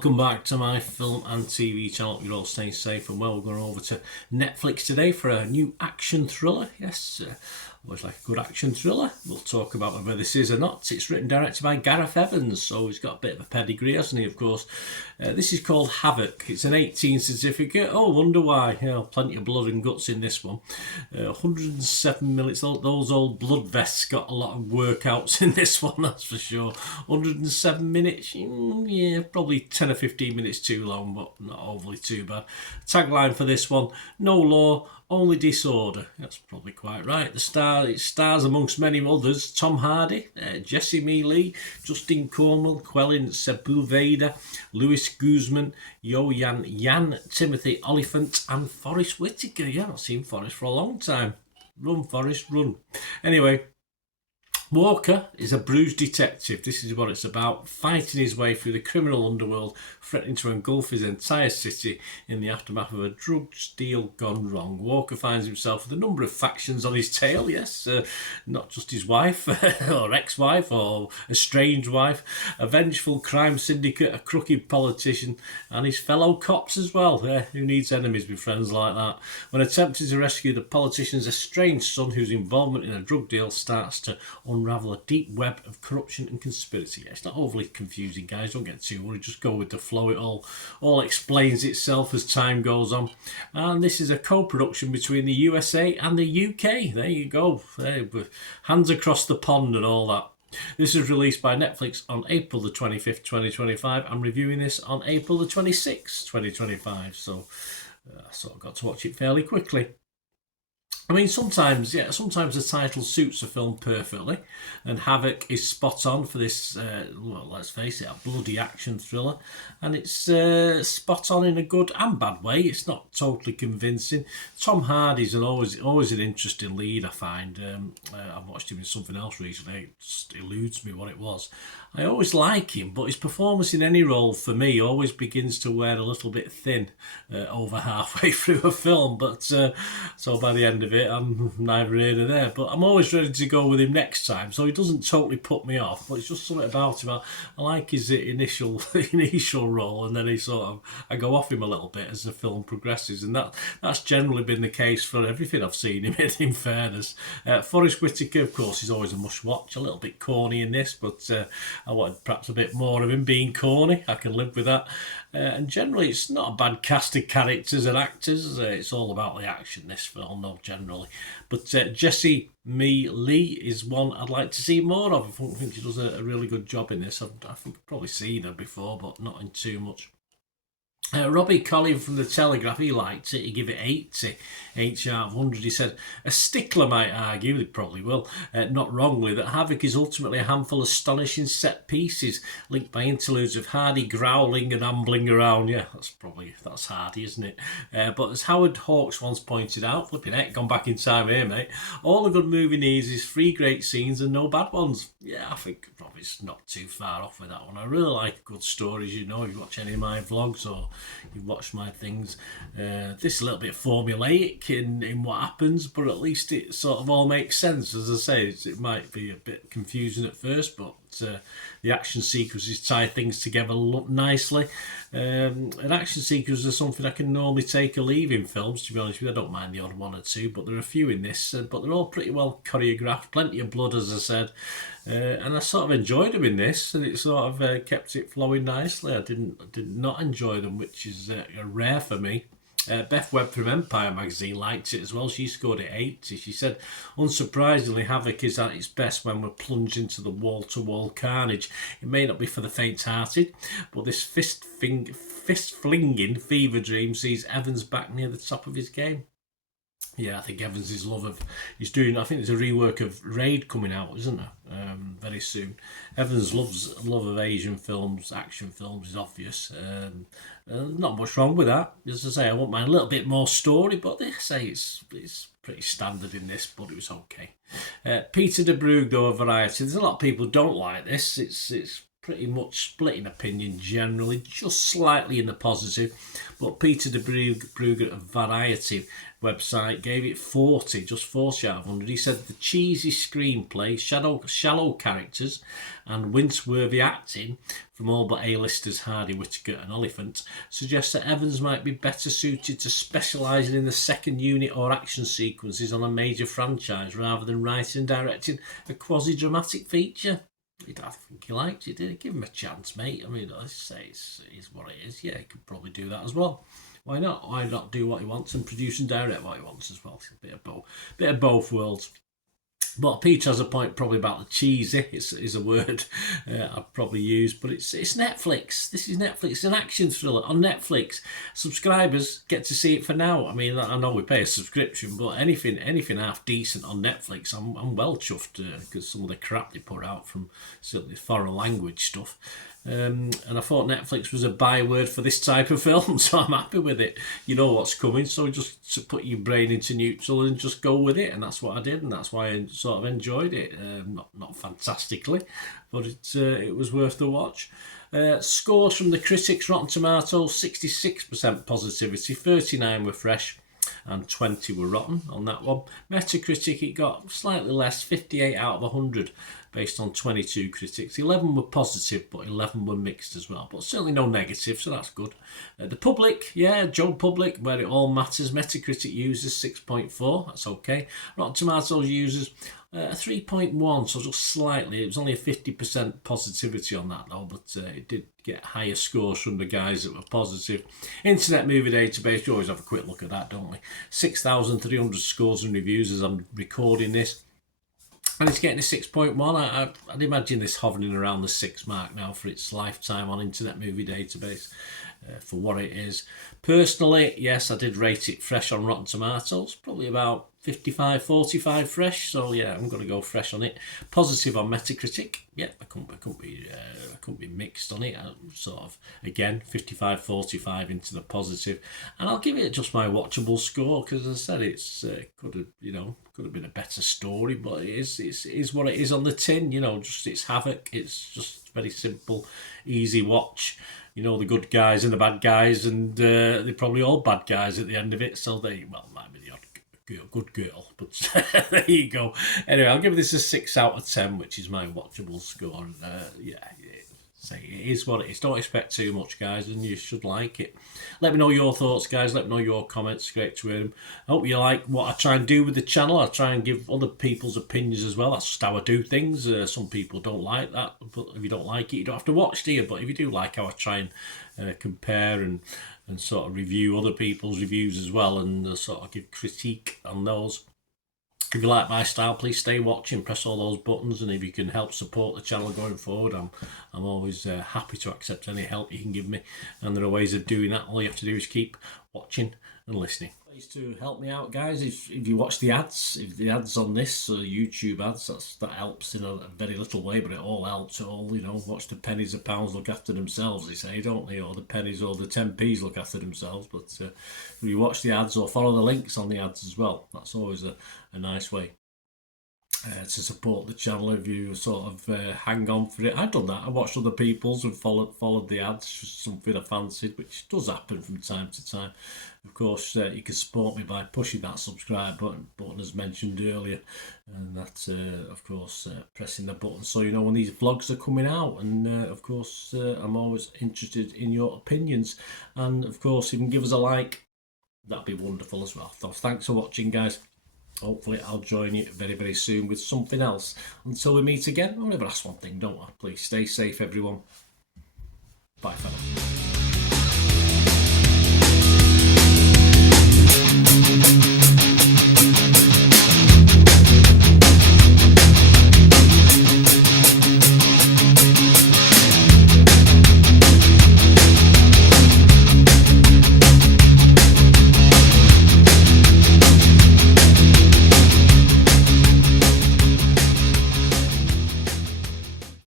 Welcome back to my film and TV channel. You're all staying safe and well. We're going over to Netflix today for a new action thriller. Yes, always like a good action thriller. We'll talk about whether this is or not. It's written and directed by Gareth Evans, so he's got a bit of a pedigree, hasn't he, of course. This is called Havoc. It's an 18 certificate. Oh, wonder why. Plenty of blood and guts in this one. 107 minutes. Those old blood vests got a lot of workouts in this one, that's for sure. 107 minutes. Yeah, probably 10 or 15 minutes too long, but not overly too bad. Tagline for this one: no law, only disorder. That's probably quite right. It stars amongst many others: Tom Hardy, Jesse Lee, Justin Cornwell, Colin Hulston, Louis Guzman, Yan, Timothy Oliphant, and Forrest Whitaker. Yeah, I've not seen Forrest for a long time. Run, Forrest, run. Anyway, Walker is a bruised detective. This is what it's about: fighting his way through the criminal underworld, threatening to engulf his entire city in the aftermath of a drug deal gone wrong. Walker finds himself with a number of factions on his tail, yes, not just his wife or ex-wife or estranged wife, a vengeful crime syndicate, a crooked politician, and his fellow cops as well. Who needs enemies with friends like that? When attempting to rescue the politician's estranged son, whose involvement in a drug deal starts to unravel a deep web of corruption and conspiracy. It's not overly confusing, guys. Don't get too worried. Just go with the flow. It all explains itself as time goes on. And this is a co-production between the USA and the UK. There you go. Hands across the pond and all that. This is released by Netflix on April the 25th, 2025. I'm reviewing this on April the 26th, 2025. So I sort of got to watch it fairly quickly. I mean, sometimes the title suits a film perfectly, and Havoc is spot on for this, well, let's face it, a bloody action thriller, and it's spot on in a good and bad way. It's not totally convincing. Tom Hardy's always an interesting lead, I find. I've watched him in something else recently. It just eludes me what it was. I always like him, but his performance in any role, for me, always begins to wear a little bit thin over halfway through a film, but so by the end of it, I'm neither here nor there. But I'm always ready to go with him next time, so he doesn't totally put me off, but it's just something about him. I like his initial role, and then I go off him a little bit as the film progresses, and that's generally been the case for everything I've seen him in fairness. Forrest Whitaker, of course, is always a must-watch. A little bit corny in this, but I wanted perhaps a bit more of him being corny. I can live with that. And generally, it's not a bad cast of characters and actors. It's all about the action, this film, no, generally. But Jesse Lee is one I'd like to see more of. I think she does a really good job in this. I think I've probably seen her before, but not in too much. Robbie Collin from The Telegraph, he liked it. He gave it 80 out of 100. He said, a stickler might argue, he probably will, not wrongly, that Havoc is ultimately a handful of astonishing set pieces linked by interludes of Hardy growling and ambling around. Yeah, that's Hardy, isn't it? But as Howard Hawks once pointed out, flipping heck, gone back in time here, mate, all a good movie needs is 3 great scenes and no bad ones. Yeah, I think probably it's not too far off with that one. I really like good stories, you know. If you watch any of my vlogs or you've watched my things, this is a little bit formulaic in what happens, but at least it sort of all makes sense. As I say, it might be a bit confusing at first, but the action sequences tie things together nicely. And action sequences are something I can normally take or leave in films, to be honest with you. I don't mind the odd one or two, but there are a few in this, but they're all pretty well choreographed, plenty of blood, as I said, and I sort of enjoyed them in this, and it sort of kept it flowing nicely. I did not enjoy them, which is rare for me. Beth Webb from Empire magazine liked it as well. She scored it 80. She said, unsurprisingly, Havoc is at its best when we're plunged into the wall-to-wall carnage. It may not be for the faint-hearted, but this fist-flinging fever dream sees Evans back near the top of his game. Yeah, I think Evans' he's doing, I think there's a rework of Raid coming out, isn't there? Very soon. Evans' love of Asian films, action films, is obvious. Not much wrong with that. As I say, I want mine a little bit more story, but they say it's pretty standard in this, but it was okay. Peter de Brugge, though, a variety. There's a lot of people who don't like this. It's pretty much split in opinion generally, just slightly in the positive. But Peter de Brugger of Variety website gave it 40, just 40 out of 100. He said the cheesy screenplay, shallow characters and wince-worthy acting from all but A-listers Hardy, Whittaker and Oliphant suggests that Evans might be better suited to specialising in the second unit or action sequences on a major franchise rather than writing and directing a quasi-dramatic feature. I think he liked it, did he? Give him a chance, mate. I mean, let's say it's what it is. Yeah, he could probably do that as well. Why not? Why not do what he wants and produce and direct what he wants as well? It's a bit of both worlds. But Peter has a point probably about the cheesy. Is a word I'd probably use, but it's Netflix. This is Netflix. It's an action thriller on Netflix. Subscribers get to see it for now. I mean, I know we pay a subscription, but anything half decent on Netflix, I'm well chuffed because some of the crap they put out from certainly foreign language stuff. And I thought Netflix was a byword for this type of film, so I'm happy with it. You know what's coming, so just to put your brain into neutral and just go with it, and that's what I did, and that's why I sort of enjoyed it. Not fantastically, but it was worth the watch. Scores from the critics: Rotten Tomatoes 66% positivity, 39 were fresh, and 20 were rotten on that one. Metacritic, it got slightly less, 58 out of 100, based on 22 critics. 11 were positive, but 11 were mixed as well. But certainly no negative, so that's good. The public, Joe Public, where it all matters. Metacritic users 6.4, that's okay. Rotten Tomatoes users 3.1, so just slightly. It was only a 50% positivity on that though, but it did get higher scores from the guys that were positive. Internet Movie Database, you always have a quick look at that, don't we? 6,300 scores and reviews as I'm recording this. And it's getting a 6.1. I'd imagine this hovering around the 6 mark now for its lifetime on Internet Movie Database for what it is. Personally, yes, I did rate it fresh on Rotten Tomatoes, probably about 55, 45 fresh. So yeah, I'm going to go fresh on it. Positive on Metacritic. Yeah, I couldn't be mixed on it. Sort of again 55, 45 into the positive, and I'll give it just my watchable score because as I said, it's could have been a better story, but it is what it is on the tin. Just it's Havoc. It's just very simple, easy watch. The good guys and the bad guys, and they're probably all bad guys at the end of it. So might be the odd good girl, but there you go. Anyway, I'll give this a 6 out of 10, which is my watchable score. And it is what it is. Don't expect too much, guys, and you should like it. Let me know your thoughts, guys. Let me know your comments. It's great to hear them. I hope you like what I try and do with the channel. I try and give other people's opinions as well. That's just how I do things. Some people don't like that, but if you don't like it, you don't have to watch, do you? But if you do like how I try and compare and sort of review other people's reviews as well, and sort of give critique on those. If you like my style, please stay watching, press all those buttons, and if you can help support the channel going forward, I'm always happy to accept any help you can give me, and there are ways of doing that. All you have to do is keep watching and listening. Ways to help me out, guys, if you watch the ads, if the ads on this, YouTube ads, that helps in a very little way, but it all helps. Watch the pennies and pounds look after themselves, they say, don't they? Or the pennies or the 10p's look after themselves. But if you watch the ads or follow the links on the ads as well, that's always a nice way to support the channel. If you sort of hang on for it, I've done that. I watched other people's and followed the ads, just something I fancied, which does happen from time to time. Of course, you can support me by pushing that subscribe button as mentioned earlier, and that of course pressing the button so you know when these vlogs are coming out. And of course I'm always interested in your opinions, and of course if you can give us a like, that'd be wonderful as well. So thanks for watching, guys. Hopefully I'll join you very, very soon with something else. Until we meet again, I'll never ask one thing, don't I? Please stay safe, everyone. Bye for now.